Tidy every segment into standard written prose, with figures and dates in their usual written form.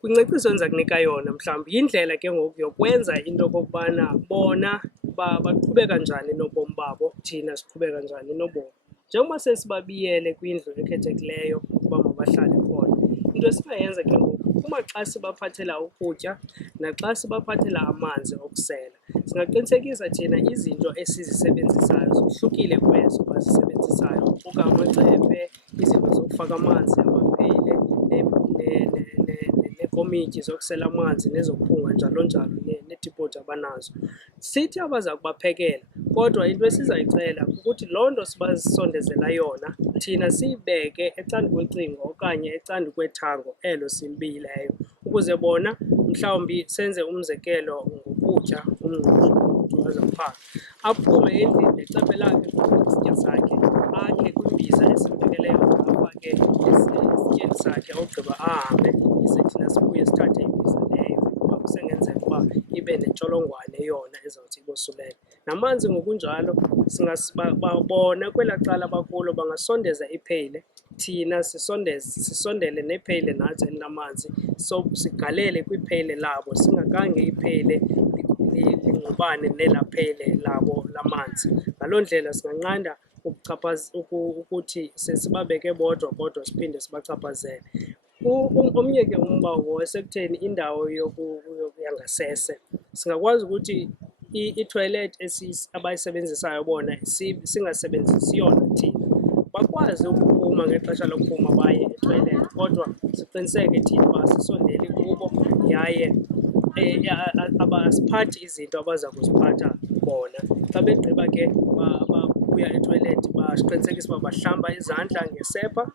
Kwingcebiso endiza kunika yona mhlawumbi yindlela ke ngoku yokwenza into okokubana bona baqhubeka njani nobomi babo, thina siqhubeka njani nobomi. Njengoba sesibabiyele kwindlu ekhethekileyo ukuba mabahlale khona, into esingayenza ke ngoku kumaxa sibaphathela ukutya naxa sibaphathela amanzi okusela, singaqinisekisa thina izinto esizisebenzisayo zohlukile kwezo bazisebenzisayo, kuquka amacephe, izinto zokufaka amanzi, amapheyile neekomityi zokusela amanzi nezokuphunga njalo njalo, neetipoti abanazo. Sithi abaza kubaphekela, kodwa into esizayicela kukuthi loo nto sibasondezela yona thina siyibeke ecandukwecingo okanye ecandukwethango elo silibiyileyo, ukuze bona mhlawumbi senze umzekelo ngokutya umngqusho azawuphaka, aphume endlini necephe lakhe isitya sakhe, akhe kwimbiza esimbekeleyo afake esityeni sakhe, ogqiba ahambe ize thina sibuye sithathe imbiza leyo kuba kusengenzeka uba ibe nentsholongwane yona ezawuthi ibosulele. Namanzi ngokunjalo bona kwelaa cala bakulo bangasondeza ipheyile, thina sisondele nepheyile nathi elinamanzi, so sigalele kwipheyile labo singakange ipheyile lingqubane nelaa pheyile labo lamanzi. Ngaloo ndlela singanqanda ukuthi sesibabeke bodwa kodwa siphinde sibachaphazele. Omnye ke umba wasekutheni indawo yangasese, singakwazi ukuthi ithoyilethi abayisebenzisayo bona singasebenzisi yona thina. Bakwazi ukuphuma ngexesha lokuphuma baye ethoyilethi, kodwa siqiniseke thina uba asisondeli kubo yaye abasiphathi izinto abaza kuziphatha bona. Xa begqiba ke babuya ethoyilethi baqinisekise uba bahlamba izandla ngesepha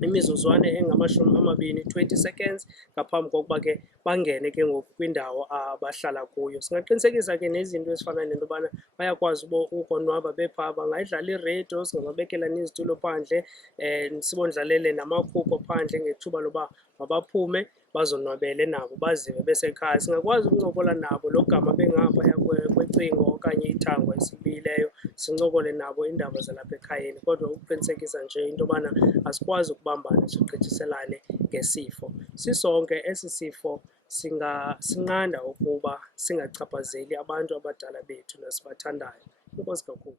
imizuzwana engama-20, 20 seconds ngaphambi kokuba ke bangene ke ngoku kwindawo abahlala kuyo. Singaqinisekisa ke nezinto ezifana nento yobana bayakwazi ukonwaba bephaa, bangayidlala ireyidiyo, singababekela nezitulo phandle, sibondlalele namakhukho phandle ngethuba loba mabaphume bazonwabele nabo bazive besekhaya. Singakwazi ukuncokola nabo logama bengaphaya kwecingo okanye ithango esilibiyileyo, sincokole nabo iindaba zalapha ekhayeni, kodwa ukuqinisekisa nje into yobana asikwazi ukubambana sigqithiselane ngesifo. Sisonke esi sifo sinqanda ukuba singachaphazeli abantu abadala bethu nasibathandayo. Enkosi kakhulu.